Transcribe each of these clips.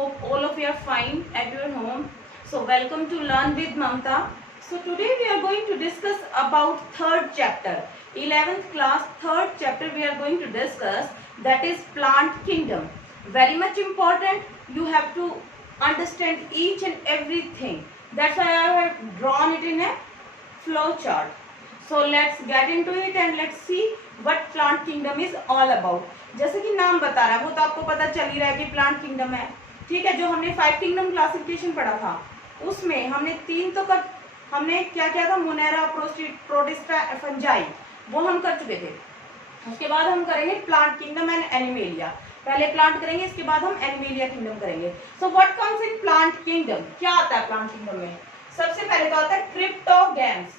hope all of you are fine at your home. So welcome to Learn with Mamta. So today we are going to discuss about third chapter, 11th class third chapter we are going to discuss, that is plant kingdom. Very much important. You have to understand each and everything. That's why I have drawn it in a flow chart. So let's get into it and let's see what plant kingdom is all about. जैसे कि नाम बता रहा है वो तो आपको पता चल ही रहा है कि प्लांट किंगडम है, ठीक है। जो हमने 5 किंगडम क्लासिफिकेशन पढ़ा था उसमें हमने हमने क्या किया था, मोनेरा, प्रोटिस्टा, फंजाई, वो हम कर चुके थे। उसके बाद हम करेंगे प्लांट किंगडम एंड एनिमेलिया। पहले प्लांट करेंगे, इसके बाद हम एनिमेलिया किंगडम करेंगे। So what comes in plant kingdom, क्या आता है प्लांट किंगडम में? सबसे पहले तो आता है cryptogams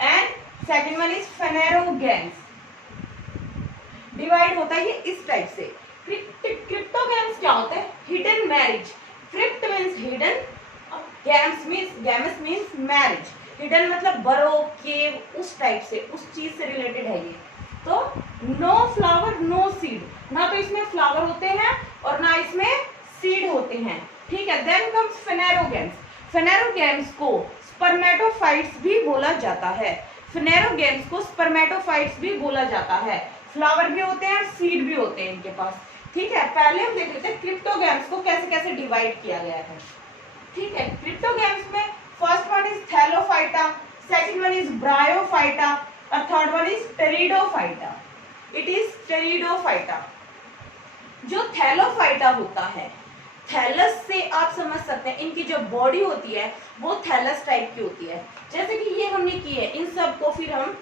and second one is phanerogams. Divide होता है ये इस टाइप से। क्रिप्टोगैम्स क्या होता है? Hidden marriage. Crypt means hidden, games means marriage. Hidden मतलब बरो, केव, उस टाइप से, उस चीज से रिलेटेड है ये। तो नो फ्लावर नो सीड, ना तो इसमें फ्लावर होते हैं और ना इसमें सीड होते हैं, ठीक है। Then comes phanerogams. फेनेरोगैम्स को स्पर्मेटोफाइट्स भी बोला जाता है। फेनेरोगैम्स को स्पर्मेटोफाइट्स भी बोला जाता है। फ्लावर भी होते हैं और सीड भी होते हैं इनके पास, ठीक है। पहले हम देख लेते हैं क्रिप्टोगैम्स को कैसे कैसे डिवाइड किया गया है, ठीक है। क्रिप्टोगैम्स में first one is thallophyta, second one is bryophyta और third one is pteridophyta. It is pteridophyta. जो थैलोफाइटा होता है, थैलस से आप समझ सकते हैं इनकी जो बॉडी होती है वो थैलस टाइप की होती है। जैसे कि ये हमने की है, इन सब को फिर हम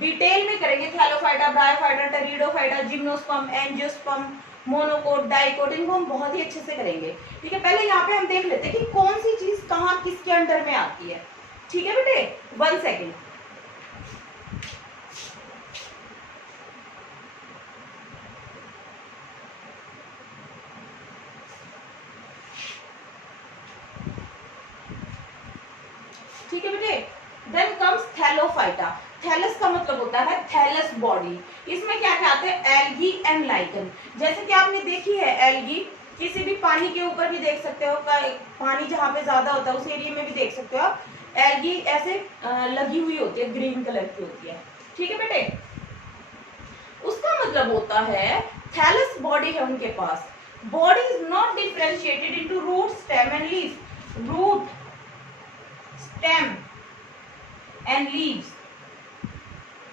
डिटेल में करेंगे। Thallophyta, bryophyta, pteridophyta, gymnosperm, angiosperm, monocot, dicot, इनको हम बहुत ही अच्छे से करेंगे, ठीक है। पहले यहाँ पे हम देख लेते हैं कि कौन सी चीज कहाँ किसके अंडर में आती है, ठीक है बेटे। 1 सेकेंड। ठीक है बेटे। Then comes Thallophyta. थैलस का मतलब होता है थैलस बॉडी। इसमें क्या क्या आता है? Algae and lichen. जैसे कि आपने देखी है एल्गी, किसी भी पानी के ऊपर भी देख सकते हो, पानी जहाँ पे ज्यादा होता है उस एरिया में भी देख सकते हो आप। एल्गी ऐसे लगी हुई होती है, ग्रीन कलर की होती है, ठीक है बेटे। उसका मतलब होता है थैलस बॉडी है उनके पास। Body is not differentiated into root, stem and leaves. Root, stem and leaves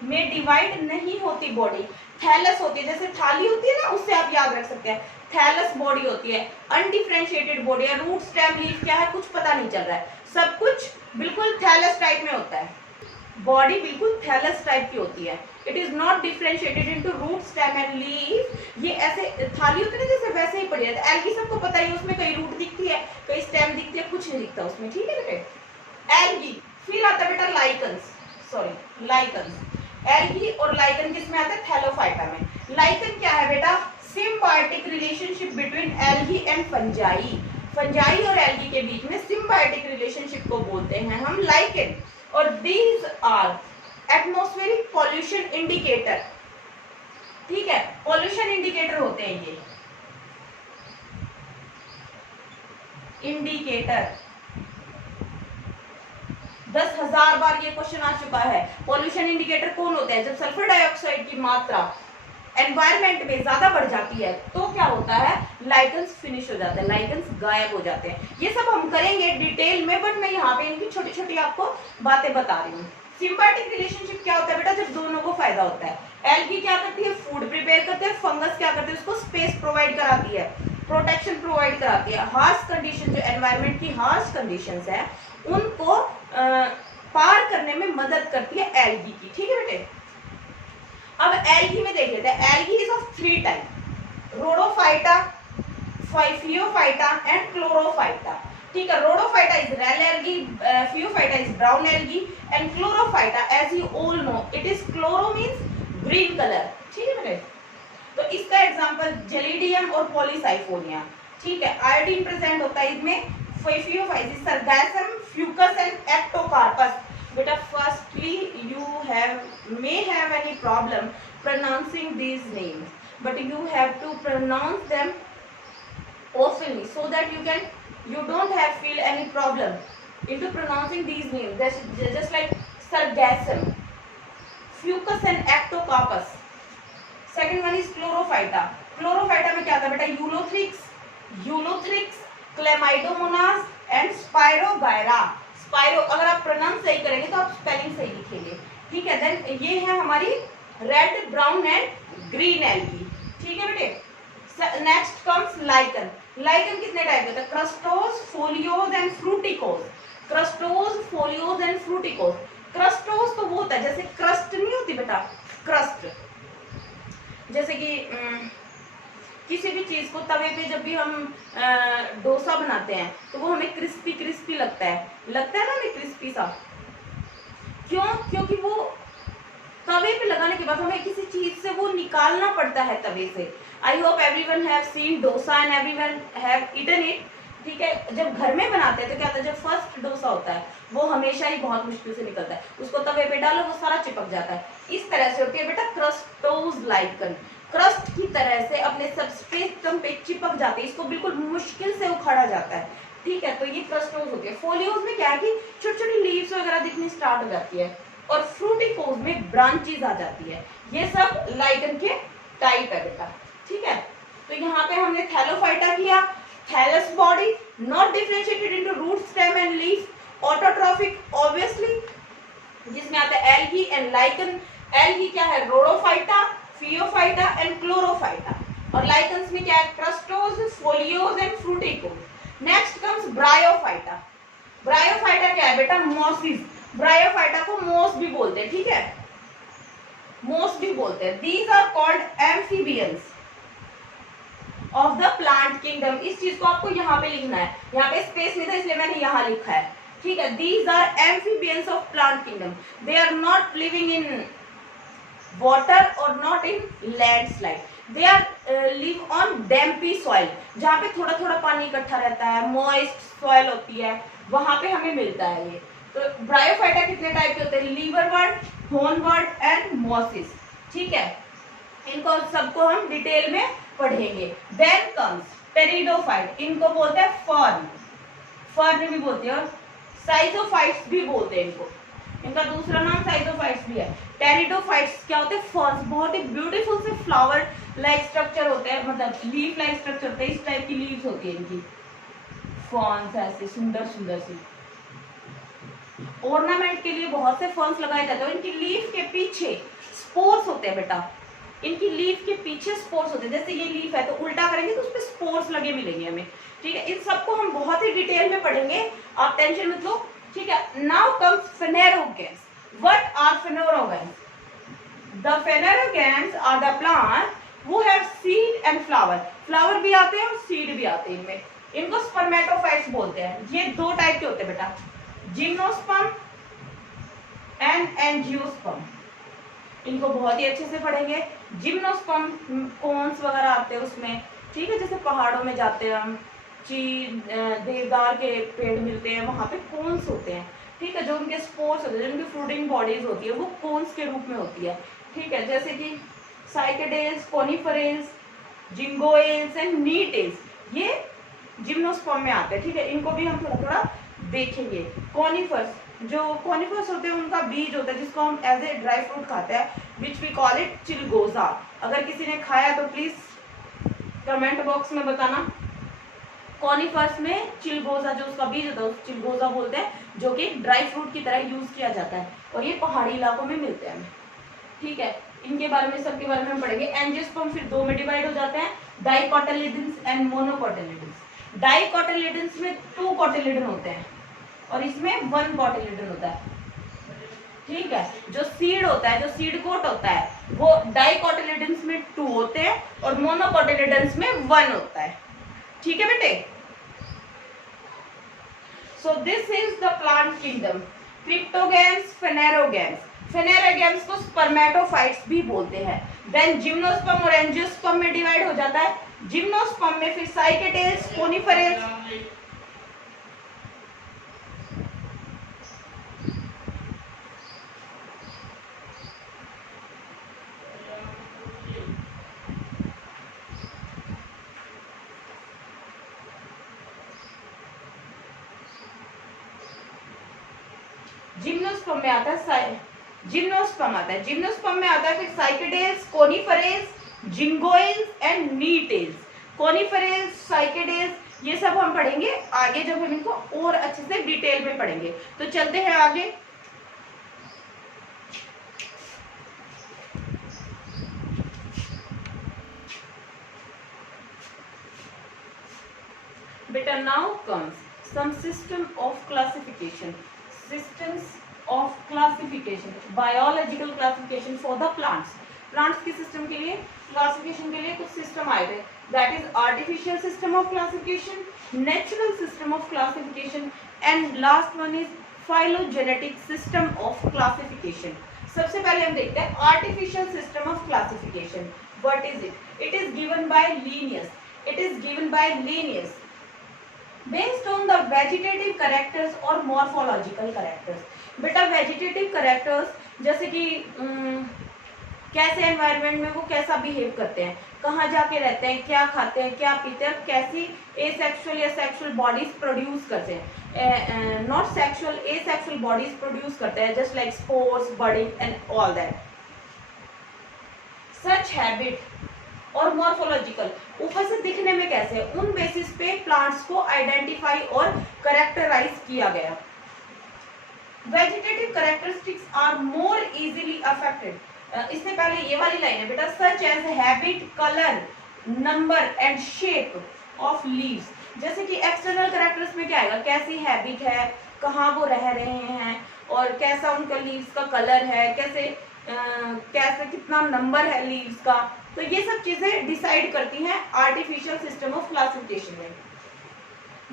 में डिवाइड नहीं होती बॉडी, थैलस होती है। जैसे थाली होती है ना, उससे आप याद रख सकते हैं, थैलस बॉडी होती है, अनडिफरेंशिएटेड बॉडी है। रूट, स्टेम, लीफ क्या है कुछ पता नहीं चल रहा है, सब कुछ बिल्कुल थैलस टाइप में होता है। बॉडी बिल्कुल थैलस टाइप की होती है। It is not differentiated into root, stem and leaf. ये ऐसे थाली होती है ना, जैसे वैसे ही पड़ी है। एल्गी सबको पता ही है, उसमें कहीं रूट दिखती है, कहीं स्टेम दिखती है, कुछ नहीं दिखता उसमें, ठीक है बेटे। एल्गी। फिर आता है बेटा लाइकन्स, सॉरी लाइकन्स। एल्गी और लाइकन किसमें आता है? थैलोफाइटा में। लाइकन क्या है बेटा? Symbiotic relationship between algae and fungi. Fungi और एल्गी के बीच में सिम्बायोटिक रिलेशनशिप को बोलते हैं हम लाइकन। और these are atmospheric pollution indicator, ठीक है। पॉल्यूशन इंडिकेटर होते हैं ये, इंडिकेटर। 10,000 बार ये क्वेश्चन आ चुका है। पॉल्यूशन इंडिकेटर कौन होता है? जब सल्फर डाइऑक्साइड की मात्रा एनवायरमेंट में ज्यादा बढ़ जाती है तो क्या होता है? लाइकन्स फिनिश हो जाते हैं, लाइकन्स गायब हो जाते हैं। ये सब हम करेंगे डिटेल में, बट मैं यहाँ पे इनकी छोटी छोटी आपको बातें बता रही हूँ। सिम्बायोटिक रिलेशनशिप क्या होता है बेटा? जब दोनों को फायदा होता है। एल्गी क्या करती है? फूड प्रिपेयर करते हैं। फंगस क्या करते हैं? उसको स्पेस प्रोवाइड कराती है, प्रोटेक्शन प्रोवाइड कराती है। हार्श कंडीशन, जो एनवायरमेंट की हार्श कंडीशंस है उनको पार करने में मदद करती है एल्गी की, ठीक है बेटे। अब एल्गी में देख लेते हैं। Algae is of 3 type, rhodophyta, phaeophyta and chlorophyta, ठीक है। Rhodophyta is red algae, phaeophyta is brown algae and chlorophyta as you all know it is, chloro means green colour, ठीक है बेटे। तो इसका एग्जांपल जेलिडियम और पॉलीसाइफोनिया, ठीक है। आयोडीन प्रेजेंट होता है इसमें। Phaeophyta, sargassum, fucus and ectocarpus. Beta, firstly you may have any problem pronouncing these names, but you have to pronounce them of so that you don't have feel any problem into pronouncing these names. Just like Sargassum, Fucus and Ectocarpus. Second one is Chlorophyta. Chlorophyta में क्या था बेटा? Ulothrix, chlamydomonas and spirogyra. Spiro अगर आप pronounce सही करेंगे तो आप स्पेलिंग सही लिखेंगे. ठीक है. देन ये है हमारी red, brown and green algae. ठीक है बेटे. Next comes lichen. लाइकन कितने टाइप के होते हैं? Crustose, foliose and fruticose. Crustose, foliose and fruticose. Crustose तो वो होता है जैसे क्रस्ट नहीं होती बेटा, क्रस्ट जैसे कि किसी भी चीज को तवे पे जब भी हम डोसा बनाते हैं तो वो हमें क्रिस्पी क्रिस्पी लगता है ना हमें क्रिस्पी सा. क्यों? क्योंकि वो तवे पे लगाने के बाद हमें किसी चीज से वो निकालना पड़ता है तवे से. I hope everyone have seen dosa and everyone have eaten it. ठीक है. जब घर में बनाते हैं तो क्या होता है, जब फर्स्ट डोसा होता है वो हमेशा ही बहुत मुश्किल से निकलता है. उसको तवे पे डालो वो सारा चिपक जाता है. इस तरह से होती है बेटा क्रस्टोज लाइकन. क्रस्ट की तरह से अपने सबस्ट्रेटम पे चिपक जाते हैं. इसको बिल्कुल मुश्किल से उखाड़ा जाता है. ठीक है. तो ये क्रस्टोज होती है. फोलियोज में क्या है कि छोटी छोटी लीव्स वगैरह दिखनी स्टार्ट हो जाती है और फ्रूटिकोज में ब्रांचेस आ जाती है. ये सब लाइकन के टाइप है बेटा. ठीक है. तो यहाँ पे हमने थैलोफाइटा किया. Thallus body not differentiated into root, stem and leaf. Autotrophic obviously जिसमें आता है एल्गी एंड लाइकन. एल्गी क्या है? Rhodophyta, phaeophyta and chlorophyta. और लाइकन्स में क्या है? Crustose, foliose and fruticose. Next comes bryophyta. Bryophyta क्या है बेटा? मॉसिस. ब्रायोफाइटा को मोस भी बोलते हैं. ठीक है. मोस भी बोलते हैं. These are called amphibians of the plant kingdom. इस चीज को आपको यहाँ पे लिखना है. यहाँ पे स्पेस नहीं था इसलिए मैंने यहाँ लिखा है. ठीक है. These are amphibians of plant kingdom. They are not living in water और not in landslide. They are live on dampy soil. जहाँ पे थोड़ा थोड़ा पानी इकट्ठा रहता है, मॉइस्ट सॉइल होती है, वहां पे हमें मिलता है ये. तो ब्रायोफाइटा कितने टाइप के होते हैं? Liverwort, hornwort and mosses. ठीक है. इनको सबको हम डिटेल में पढ़ेंगे. Then comes pteridophyte. इनको बोलते हैं फर्न. फर्न भी बोलते हैं और साइजोफाइट्स भी बोलते हैं इनको. इनका दूसरा नाम साइजोफाइट्स भी है. टेरिडोफाइट्स क्या होते हैं? फर्न्स. बहुत ही ब्यूटीफुल से फ्लावर लाइक स्ट्रक्चर होते हैं, मतलब लीफ लाइक स्ट्रक्चर होते हैं. इस टाइप की लीव्स होती है इनकी. फर्न्स ऐसे सुंदर सुंदर सी. ऑर्नामेंट के लिए बहुत से फर्न्स लगाए जाते हैं. इनकी लीफ के पीछे स्पोर्स होते हैं बेटा. इनकी लीफ के पीछे स्पोर्स होते हैं. जैसे ये लीफ है तो उल्टा करेंगे तो उस पर स्पोर्स लगे मिलेंगे हमें. ठीक है. इन सबको हम बहुत ही डिटेल में पढ़ेंगे, आप टेंशन मत लो. ठीक है. Now comes phanerogams. What are phanerogams? The phanerogams are the plant वो have seed and flower. Flower भी आते हैं और सीड भी आते हैं इनमें. इनको स्पर्मेटोफाइट्स बोलते हैं. ये दो टाइप के होते हैं बेटा, जिम्नोस्पर्म एंड एंजियोस्पर्म. इनको बहुत ही अच्छे से पढ़ेंगे. जिम्नोस्पर्म कोन्स वगैरह आते हैं उसमें. ठीक है. जैसे पहाड़ों में जाते हैं हम, देवदार के पेड़ मिलते हैं, वहां पे कोन्स होते हैं. ठीक है. जो उनके स्पोर्स होते हैं, जो उनकी फ्रूटिंग बॉडीज होती है वो कोन्स के रूप में होती है. ठीक है. जैसे कि साइकेडेल्स, कोनिफरेल्स, जिंगोएल्स एंड नीटेल्स, ये जिम्नोस्पर्म में आते हैं. ठीक है. इनको भी हम थोड़ा थोड़ा देखेंगे. कॉनिफर्स, जो कॉनिफर्स होते हैं उनका बीज होता है जिसको हम एज ए ड्राई फ्रूट खाते हैं, विच वी कॉल इट चिलगोजा. अगर किसी ने खाया तो प्लीज कमेंट बॉक्स में बताना. कॉनिफर्स में चिलगोजा जो उसका बीज होता है उस चिलगोजा बोलते हैं, जो कि ड्राई फ्रूट की तरह यूज किया जाता है और ये पहाड़ी इलाकों में मिलते हैं. ठीक है. इनके बारे में, सबके बारे में हम पढ़ेंगे. एंजियोस्पर्म फिर दो में डिवाइड हो जाते हैं, डाइकोटिलेडन्स एंड मोनोकोटिलेडन्स. डाइकोटिलेडन्स में 2 कोटिलेडन होते हैं और इसमें 1 कोटिलेडन होता है. ठीक है. जो सीड होता है, जो सीड कोट होता है वो डाइकोटिलेडन्स में 2 होते हैं और मोनोकोटिलेडन्स में 1 होता है. ठीक है बेटे. So this is the plant kingdom. Cryptogams, phanerogams. Phanerogams को स्पर्मेटोफाइट्स भी बोलते हैं. देन जिम्नोस्पर्म और एंजियोस्पर्म में डिवाइड हो जाता है. जिम्नोस्पर्म में फिर साइकेडेल्स, कोनिफरेल्स, जिम्नोस्पर्म में आता है जिम्नोस्पर्म आता है, जिम्नोस्पर्म में आता है फिर साइकेडेल्स, कोनिफेरेस, जिंगोइल्स एंड नीटेल्स। कोनिफेरेस, साइकेडेल्स ये सब हम पढ़ेंगे आगे जब हम इनको और अच्छे से डिटेल में पढ़ेंगे। तो चलते हैं आगे। बेटा now comes some system of classification, systems of classification, biological classification for the plants। Plants के सिस्टम के लिए, क्लासिफिकेशन के लिए कुछ सिस्टम आए थे, that is artificial system of classification, natural system of classification and last one is phylogenetic system of classification. सबसे पहले हम देखते हैं artificial system of classification. What is it? It is given by Linnaeus, it is given by Linnaeus based on the vegetative characters or morphological characters। बेटा vegetative characters जैसे कि कैसे environment में वो कैसा बिहेव करते हैं, कहाँ जाके रहते हैं, क्या खाते हैं, क्या पीते हैं, कैसी एसेक्सुअल या सेक्सुअल बॉडीज प्रोड्यूस करते हैं, not sexual asexual bodies produce करते हैं, just like spores, budding and all that. Such habit और मॉर्फोलॉजिकल ऊपर से दिखने में कैसे है, उन बेसिस पे प्लांट्स को आइडेंटिफाई और कैरेक्टराइज किया गया। Vegetative characteristics are more easily affected. इससे पहले ये वाली लाइन है बेटा, such as habit, colour, number and shape of leaves. जैसे कि एक्सटर्नल कैरेक्टर्स में क्या आएगा, कैसी हैबिट है, कहाँ वो रह रहे हैं और कैसा उनका लीव्स का कलर है, कैसे कितना नंबर है लीव्स का, तो ये सब चीजें डिसाइड करती हैं आर्टिफिशियल सिस्टम ऑफ क्लासिफिकेशन में।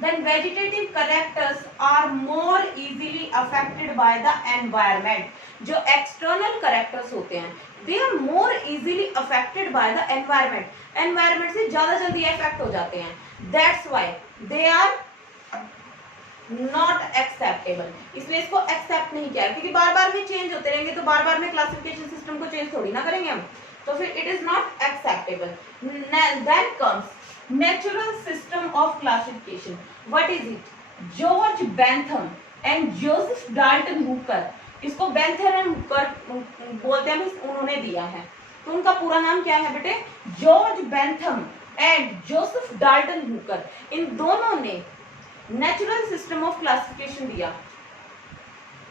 Then vegetative characters are more easily affected by the environment. जो एक्सटर्नल कैरेक्टर्स होते हैं they are more easily affected by the environment. Environment से ज्यादा जल्दी अफेक्ट हो जाते हैं, that's why they are not acceptable. इसलिए इसको एक्सेप्ट नहीं किया, क्योंकि बार बार में चेंज होते रहेंगे तो बार बार में क्लासिफिकेशन सिस्टम को चेंज थोड़ी ना करेंगे हम, तो फिर it is not acceptable. Then comes natural system of classification. What is it? George Bentham and Joseph Dalton Hooker, इसको बेंथम एंड हुकर बोलते हैं, उन्होंने दिया है। तो उनका पूरा नाम क्या है बेटे? George Bentham and Joseph Dalton Hooker. इन दोनों ने नेचुरल सिस्टम ऑफ क्लासिफिकेशन दिया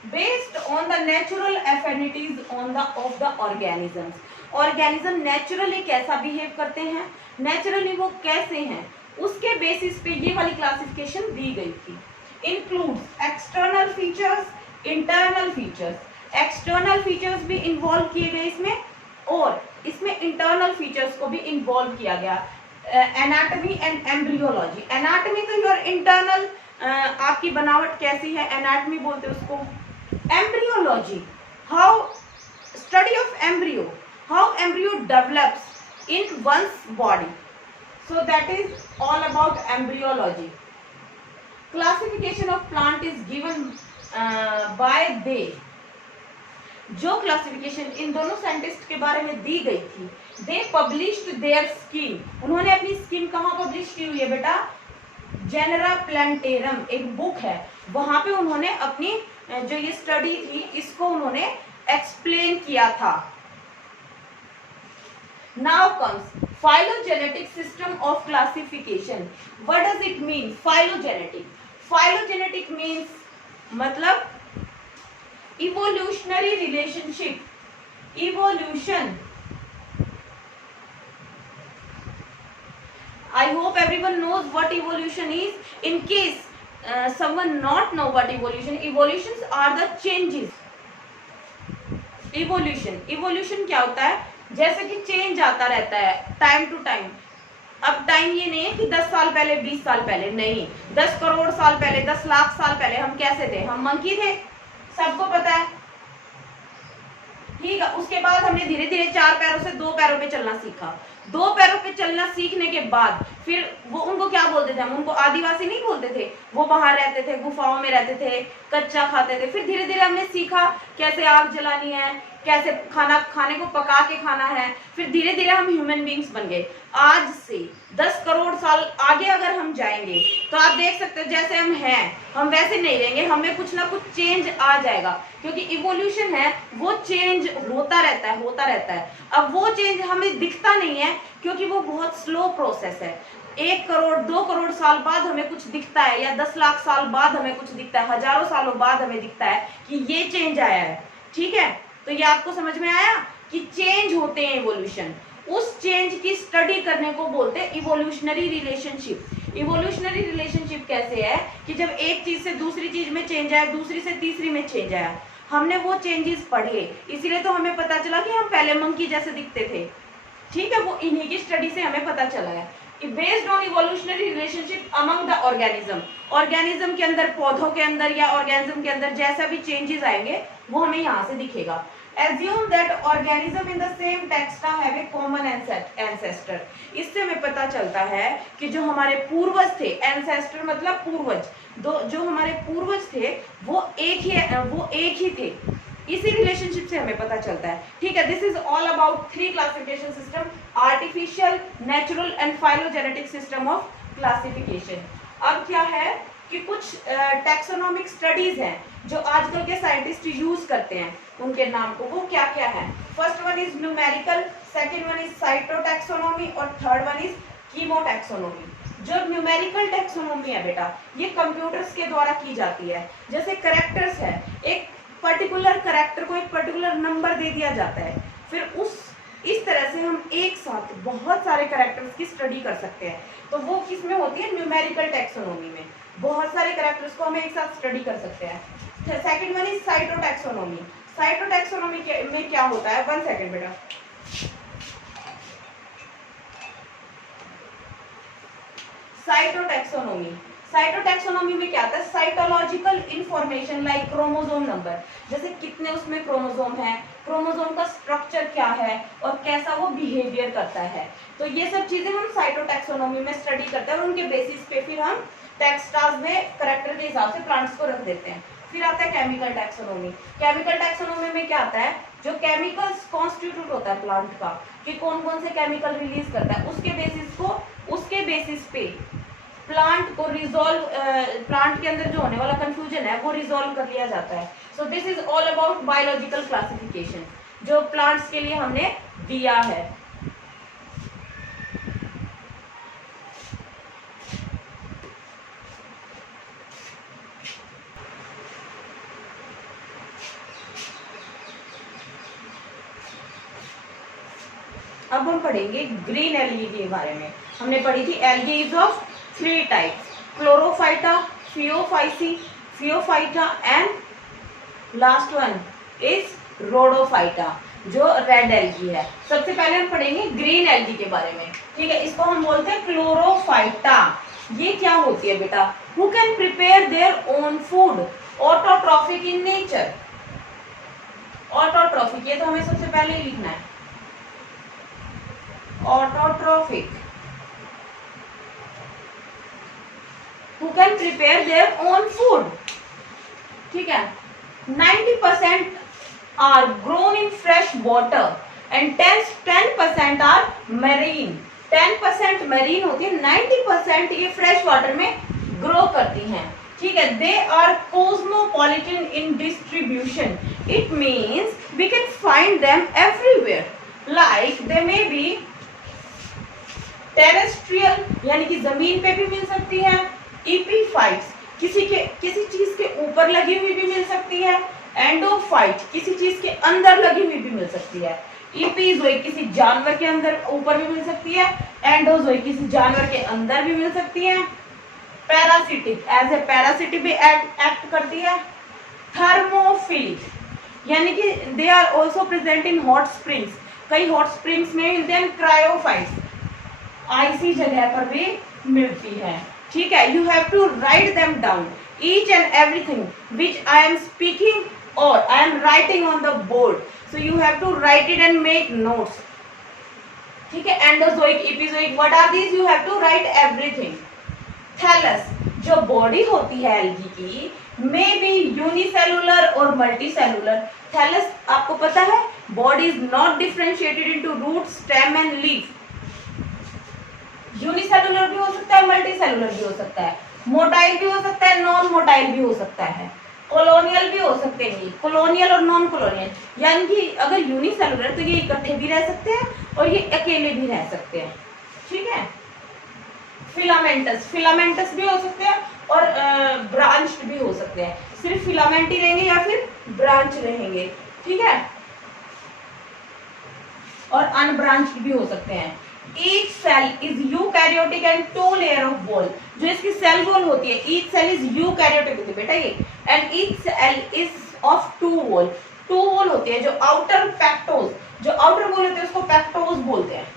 based on the natural affinities on the of the organisms. Organism naturally कैसा बिहेव करते हैं, नेचुरली वो कैसे हैं, उसके बेसिस पे ये वाली क्लासिफिकेशन दी गई थी। Includes external features, internal features. External features भी इन्वॉल्व किए गए इसमें और इसमें इंटरनल फीचर्स को भी इन्वॉल्व किया गया। Anatomy and embryology. एनाटॉमी तो योर इंटरनल आपकी बनावट कैसी है, एनाटॉमी बोलते हैं उसको। Embryology, how study of embryo, how embryo develops in one's body, so that is all about embryology। classification of plant is given by they। जो classification इन दोनों साइंटिस्ट के बारे में दी गई थी, दे पब्लिश्ड देयर स्कीम। उन्होंने अपनी स्कीम कहाँ पब्लिश की हुई है बेटा? जेनेरा प्लांटेरम एक बुक है, वहां पे उन्होंने अपनी जो ये स्टडी थी इसको उन्होंने एक्सप्लेन किया था। Now comes phylogenetic system of classification। What does it mean? Phylogenetic, phylogenetic means मतलब evolutionary relationship, evolution। I hope everyone knows what evolution is। In case someone not know what evolution, evolutions are the changes। evolution क्या होता है? जैसे कि change आता रहता है time to time. अब टाइम ये नहीं है कि 10 साल पहले, 20 साल पहले, नहीं, 10 करोड़ साल पहले, 10 लाख साल पहले हम कैसे थे? हम मंकी थे, सबको पता है, ठीक है। उसके बाद हमने धीरे धीरे 4 पैरों से 2 पैरों पे चलना सीखा। 2 पैरों पे चलना सीखने के बाद फिर वो उनको क्या बोलते थे? हम उनको आदिवासी नहीं बोलते थे, वो बाहर रहते थे, गुफाओं में रहते थे, कच्चा खाते थे। फिर धीरे धीरे हमने सीखा कैसे आग जलानी है, कैसे खाने को पका के खाना है, फिर धीरे धीरे हम ह्यूमन बींग्स बन गए। आज से 10 करोड़ साल आगे अगर हम जाएंगे तो आप देख सकते हो जैसे हम हैं हम वैसे नहीं रहेंगे, हमें कुछ ना कुछ चेंज आ जाएगा, क्योंकि इवोल्यूशन है वो चेंज होता रहता है। अब वो चेंज हमें दिखता नहीं है क्योंकि वो बहुत स्लो प्रोसेस है। 1 करोड़ 2 करोड़ साल बाद हमें कुछ दिखता है, या 10 लाख साल बाद हमें कुछ दिखता है, हजारों सालों बाद हमें दिखता है कि ये चेंज आया है। ठीक है, तो ये आपको समझ में आया कि चेंज होते हैं इवोल्यूशन। उस चेंज की स्टडी करने को बोलते हैं इवोल्यूशनरी रिलेशनशिप। इवोल्यूशनरी रिलेशनशिप कैसे है कि जब एक चीज से दूसरी चीज में चेंज आया, दूसरी से तीसरी में चेंज आया, हमने वो चेंजेस पढ़े, इसीलिए तो हमें पता चला कि हम पहले मंकी जैसे दिखते थे। ठीक है, वो इन्हीं की स्टडी से हमें पता चला है। Based on evolutionary relationship among the organism के अंदर, पौधों के अंदर या ऑर्गेनिज्म के अंदर जैसा भी चेंजेस आएंगे वो हमें यहाँ से दिखेगा। Assume that organism in the same taxa have a common ancestor। इससे हमें पता चलता है कि जो हमारे पूर्वज थे, ancestor मतलब पूर्वज, जो हमारे पूर्वज थे वो एक ही थे। इसी रिलेशनशिप से हमें पता चलता है। ठीक है, this is all about 3 classification system, artificial, natural and phylogenetic system of classification. अब क्या है कि कुछ टैक्सोनॉमिक स्टडीज हैं जो आजकल के साइंटिस्ट यूज करते हैं, उनके नाम को वो क्या क्या है। First one is numerical, second one is cytotaxonomy और थर्ड वन इज कीमोटैक्सोनॉमी। जो न्यूमेरिकल टैक्सोनॉमी है बेटा, ये कंप्यूटर्स के द्वारा की जाती है। जैसे करेक्टर्स है, एक पर्टिकुलर करेक्टर को एक पर्टिकुलर नंबर दे दिया जाता है, फिर इस तरह से हम एक साथ बहुत सारे करेक्टर्स की स्टडी कर सकते हैं। तो वो किस में होती है, न्यूमेरिकल टैक्सोनॉमी में बहुत सारे करेक्टर्स को हम एक साथ स्टडी कर सकते हैं। Second one is cytotaxonomy. Cytotaxonomy में क्या होता है, 1 सेकंड बेटा। साइटोटैक्सोनॉमी में क्या आता है, cytological information like chromosome number, जैसे कितने उसमें क्रोमोसोम है, क्रोमोसोम का स्ट्रक्चर क्या है और कैसा वो बिहेवियर करता है। तो ये सब चीजें हम साइटोटैक्सोनॉमी में स्टडी करते हैं और उनके बेसिस पे फिर हम टेक्स्टास में करेक्टर के हिसाब से प्लांट्स को रख देते हैं। फिर आता है केमिकल टैक्सोनॉमी। केमिकल टैक्सोनॉमी में क्या आता है, जो केमिकल्स कॉन्स्टिट्यूट होता है प्लांट का, कि कौन कौन से केमिकल रिलीज करता है, उसके बेसिस पे प्लांट को रिजॉल्व, प्लांट के अंदर जो होने वाला कंफ्यूजन है वो रिजॉल्व कर लिया जाता है। So this is all about biological classification जो प्लांट्स के लिए हमने दिया है। अब हम पढ़ेंगे ग्रीन एल्गी के बारे में। हमने पढ़ी थी algae is of 3 types, chlorophyta, phaeophyta and last one is rhodophyta, जो रेड एल्गी है। सबसे पहले हम पढ़ेंगे ग्रीन एल्गी के बारे में। ठीक है, इसको हम बोलते हैं क्लोरोफाइटा। ये क्या होती है बेटा, who can prepare their own food, autotrophic in nature. Autotrophic, ये तो हमें सबसे पहले ही लिखना है, autotrophic, who can prepare their own food। ठीक है, 90% are grown in fresh water and 10% are marine। 10% marine होती है, 90% ये फ्रेश वाटर में ग्रो करती हैं। ठीक है, they are cosmopolitan in distribution, it means we can find them everywhere, like they may be terrestrial यानी कि जमीन पे भी मिल सकती है, इपीफाइट्स किसी चीज के ऊपर लगी हुई भी मिल सकती है, एंडोफाइट किसी चीज के अंदर लगी हुई भी मिल सकती है, इपीजोइक किसी जानवर के अंदर ऊपर भी मिल सकती है, एंडोजोइक किसी जानवर के अंदर भी मिल सकती है, पैरासिटिक एज ए पैरासिटिक भी एक्ट करती है, थर्मोफिलिक यानी कि they are also present in hot springs, कई हॉट स्प्रिंग्स में मिलते हैं, क्रायोफाइट्स आईसी जगह पर भी मिलती है। ठीक है, you have to write them down each and everything which I am speaking और I am writing on the board, so you have to write it and make notes. ठीक है, endozoic, epizoic, what are these, you have to write everything. Thallus जो body होती है algae की, may be unicellular और multicellular. Thallus आपको पता है Body is not differentiated into root, stem and leaf. Unicellular भी हो सकता है, मल्टी सेलुलर भी हो सकता है, मोटाइल भी हो सकता है, नॉन मोटाइल भी हो सकता है, कॉलोनियल भी हो सकते हैं, कॉलोनियल और नॉन कॉलोनियल। यानी कि अगर यूनिसेलुलर तो ये इकट्ठे भी रह सकते हैं और ये अकेले भी रह सकते हैं। ठीक है। फिलामेंटस, फिलामेंटस भी हो सकते हैं और ब्रांच्ड भी हो सकते हैं। सिर्फ फिलामेंट ही रहेंगे या फिर ब्रांच रहेंगे। ठीक है। और अनब्रांच्ड भी हो सकते हैं। Each cell is eukaryotic and two layer of wall. जो इसकी सेल वॉल होती है, each cell is eukaryotic होती है बेटा ये, and each cell is of two wall. Two wall होती है जो outer pectose, जो outer wall होती है उसको pectose बोलते हैं,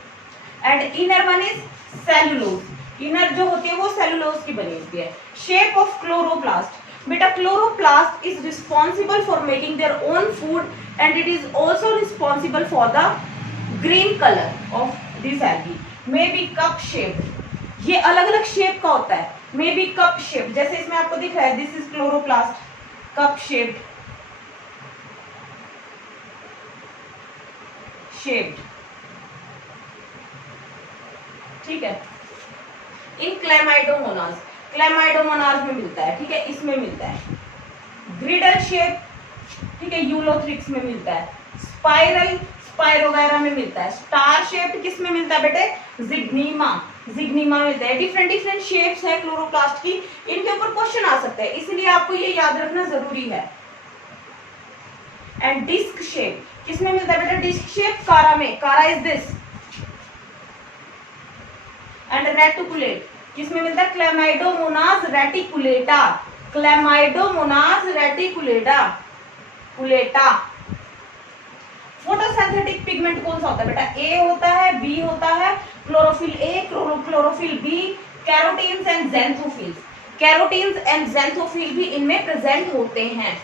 and inner one is cellulose. Inner जो होती है वो cellulose की बनी होती है। Shape of chloroplast. बेटा chloroplast is responsible for making their own food and it is also responsible for the green color of this algae. May be cup shaped. ये अलग अलग शेप का होता है। May be cup shaped. जैसे इसमें आपको दिख रहा है, this is chloroplast, cup shaped, shaped. ठीक है। इन क्लेमाइडोमोनास, क्लेमाइडोमोनास में मिलता है। ठीक है, इसमें मिलता है। ग्रिडल शेप, ठीक है, यूलोथ्रिक्स में मिलता है। स्पाइरल, स्पाइरोगायरा में मिलता है। स्टार शेप किस में मिलता है बेटे? जिग्नीमा, जिग्नीमा मिलता है। डिफरेंट डिफरेंट शेप्स है क्लोरोप्लास्ट की, इनके ऊपर क्वेश्चन आ सकते हैं, इसलिए आपको ये याद रखना जरूरी है। एंड डिस्क शेप किस में मिलता है बेटा? डिस्क शेप कारा में, कारा इज दिस। एंड रेटिकुलेट किस में मिलता है? क्लेमाइडोमोनास रेटिकुलेटा, क्लेमाइडोमोनास रेटिकुलेटा, कुलेटा। फोटोसिंथेटिक पिगमेंट कौन सा होता है बेटा? ए होता है, बी होता है, chlorophyll A, chlorophyll B, carotenes and xanthophylls. Carotenes and xanthophyll भी इनमें प्रेजेंट होते हैं।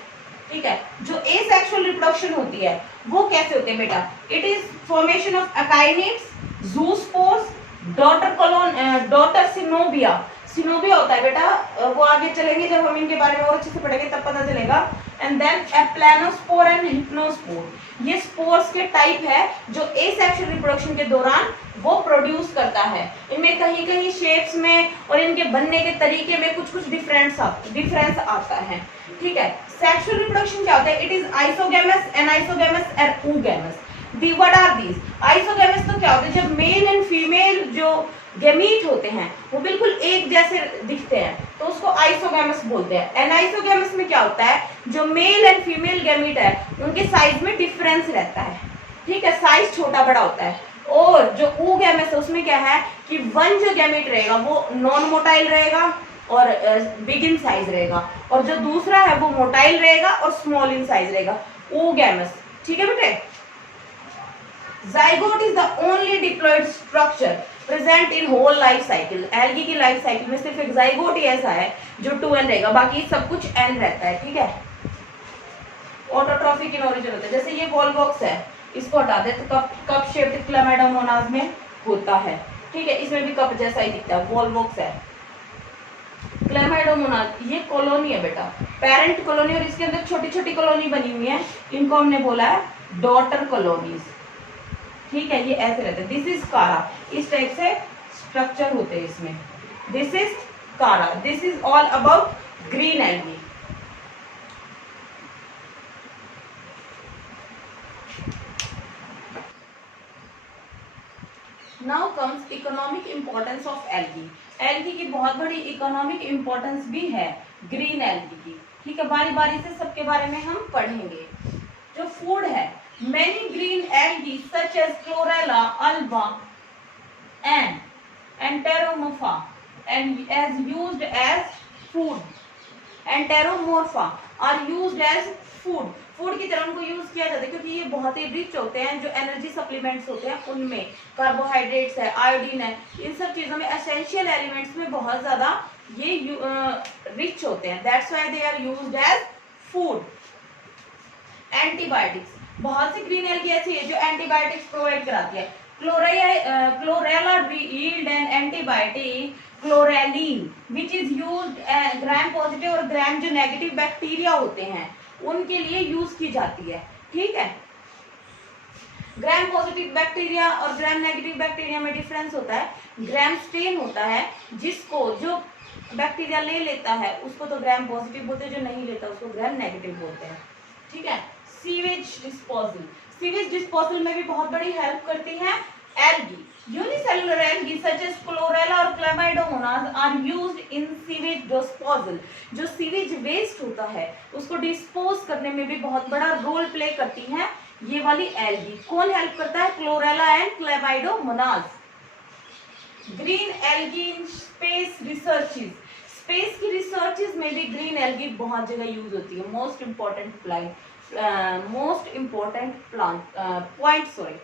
ठीक है। जो एसेक्सुअल रिप्रोडक्शन होती है वो कैसे होती है बेटा? It is formation of akinetes, zoospores, daughter coenobia. Coenobia होता है बेटा, वो आगे चलेंगे जब हम इनके बारे में और अच्छे से पढ़ेंगे तब पता चलेगा। एंड देन एप्लानोस्पोर एंड हिप्नोस्पोर, ये स्पोर्स के टाइप है जो एसेक्सुअल रिप्रोडक्शन के दौरान वो प्रोड्यूस करता है। इनमें कहीं कहीं शेप्स में और इनके बनने के तरीके में कुछ कुछ डिफरेंस आता है। ठीक है। सेक्सुअल रिप्रोडक्शन क्या होता है? It is isogamous, anisogamous and oogamous. What are these? Isogamous तो क्या होता है? जब मेल एंड फीमेल जो गैमीट होते हैं वो बिल्कुल एक जैसे दिखते हैं तो उसको आइसोगैमस बोलते हैं। एनाइसोगैमस में क्या होता है? जो मेल एंड फीमेल गैमीट है उनके साइज में डिफरेंस रहता है। ठीक है, साइज छोटा बड़ा होता है। और जो oogamous है उसमें क्या है कि वन जो गैमीट रहेगा वो नॉन मोटाइल रहेगा और बिग इन साइज रहेगा, और जो दूसरा है वो मोटाइल रहेगा और स्मॉल इन साइज रहेगा, oogamous। ठीक है बेटे। Zygote is the only diploid structure present in whole life cycle. Algae की लाइफ साइकिल में सिर्फ एक जाइगोट ही ऐसा है जो 2n रहेगा, बाकी सब कुछ n रहता है। ठीक है। ऑटोट्रॉफिक इन ओरिजिन होता है। जैसे ये वॉलवॉक्स है, इसको हटा दे तो कप शेप्ड क्लेमाइडोमोनास में होता है। ठीक है, इसमें भी कप जैसा ही दिखता है, वॉलवॉक्स है। क्लेमाइडोमोनास ये कॉलोनी है बेटा, पेरेंट कॉलोनी, और इसके अंदर छोटी छोटी कॉलोनी बनी हुई है, इनको हमने बोला है डॉटर कॉलोनीज। ठीक है, ये ऐसे रहते हैं। दिस इज कारा, इस टाइप से स्ट्रक्चर होते हैं इसमें। दिस इज कारा, this is all about green algae. Now comes economic importance of algae. Algae की बहुत बड़ी इकोनॉमिक इंपॉर्टेंस भी है ग्रीन एल्गी की। ठीक है, बारी बारी से सबके बारे में हम पढ़ेंगे। जो फूड है, many green algae such as chlorella, alba and enteromorpha and as used as food. Enteromorpha are used as food. Food की तरह उनको यूज किया जाता है क्योंकि ये बहुत ही रिच होते हैं। जो एनर्जी सप्लीमेंट्स होते हैं उनमें कार्बोहाइड्रेट्स है, आयोडीन है, इन सब चीजों में एसेंशियल एलिमेंट्स में बहुत ज्यादा ये रिच होते हैं। That's why they are used as food. Antibiotics, बहुत सी ग्रीन एल्गी ऐसी है जो एंटीबायोटिक्स प्रोवाइड कराती है। Chlorella yield an antibiotic chlorellin which is used gram positive और ग्राम जो नेगेटिव बैक्टीरिया होते हैं उनके लिए यूज की जाती है। ठीक है। ग्राम पॉजिटिव बैक्टीरिया और ग्राम नेगेटिव बैक्टीरिया में डिफरेंस होता है। ग्राम स्टेन होता है, जिसको जो बैक्टीरिया ले लेता है उसको तो ग्राम पॉजिटिव बोलते हैं, जो नहीं लेता उसको ग्राम नेगेटिव बोलते हैं। ठीक है। सीवेज डिस्पोजल, सीवेज डिस्पोजल में भी बहुत बड़ी हेल्प करती है algae. Unicellular algae such as chlorella और chlamydomonas are used in sewage disposal. जो सीवेज वेस्ट होता है उसको डिस्पोज करने में भी बहुत बड़ा रोल प्ले करती है ये वाली एल्गी। कौन हेल्प करता है? Chlorella and Chlamydomonas. Green algae in space researches, space की रिसर्चेस में भी ग्रीन एल्गी बहुत जगह यूज होती है। Most important plant point, sorry.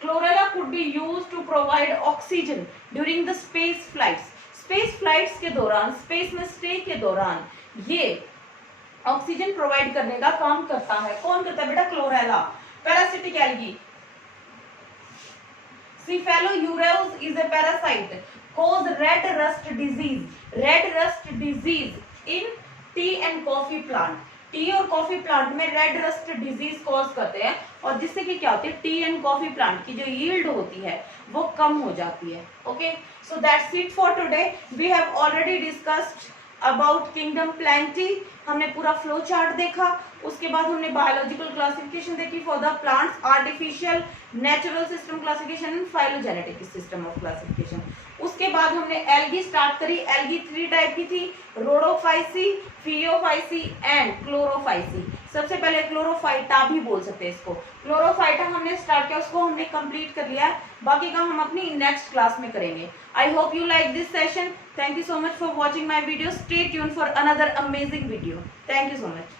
Chlorella could be used to provide oxygen during the space flights. Space flights के दौरान, space में स्टे के दौरान ये ऑक्सीजन प्रोवाइड करने का काम करता है। कौन करता है बेटा? Chlorella. Parasitic algae, Cephaloureuses is a parasite cause red rust disease. Red rust disease in tea and coffee plant. T और कॉफी प्लांट में रेड रस्ट डिजीज कॉज करते हैं और जिससे कि क्या होती है, टी एंड कॉफी प्लांट की जो यील्ड होती है वो कम हो जाती है। Okay, so that's it for today. We have already discussed about kingdom plantae. हमने पूरा फ्लो चार्ट देखा, उसके बाद हमने बायोलॉजिकल क्लासिफिकेशन देखी for the plants, artificial, natural system classification and phylogenetic system of classification. उसके बाद हमने एल्गी स्टार्ट करी। एल्गी 3 टाइप की थी, रोडोफाइसी, फियोफाइसी एंड क्लोरोफाइसी। सबसे पहले क्लोरोफाइटा भी बोल सकते हैं इसको। क्लोरोफाइटा हमने स्टार्ट किया, उसको हमने कंप्लीट कर लिया। बाकी का हम अपनी नेक्स्ट क्लास में करेंगे। I hope you like this session. Thank you so much for watching my video. Stay tuned for another amazing video. Thank you so much.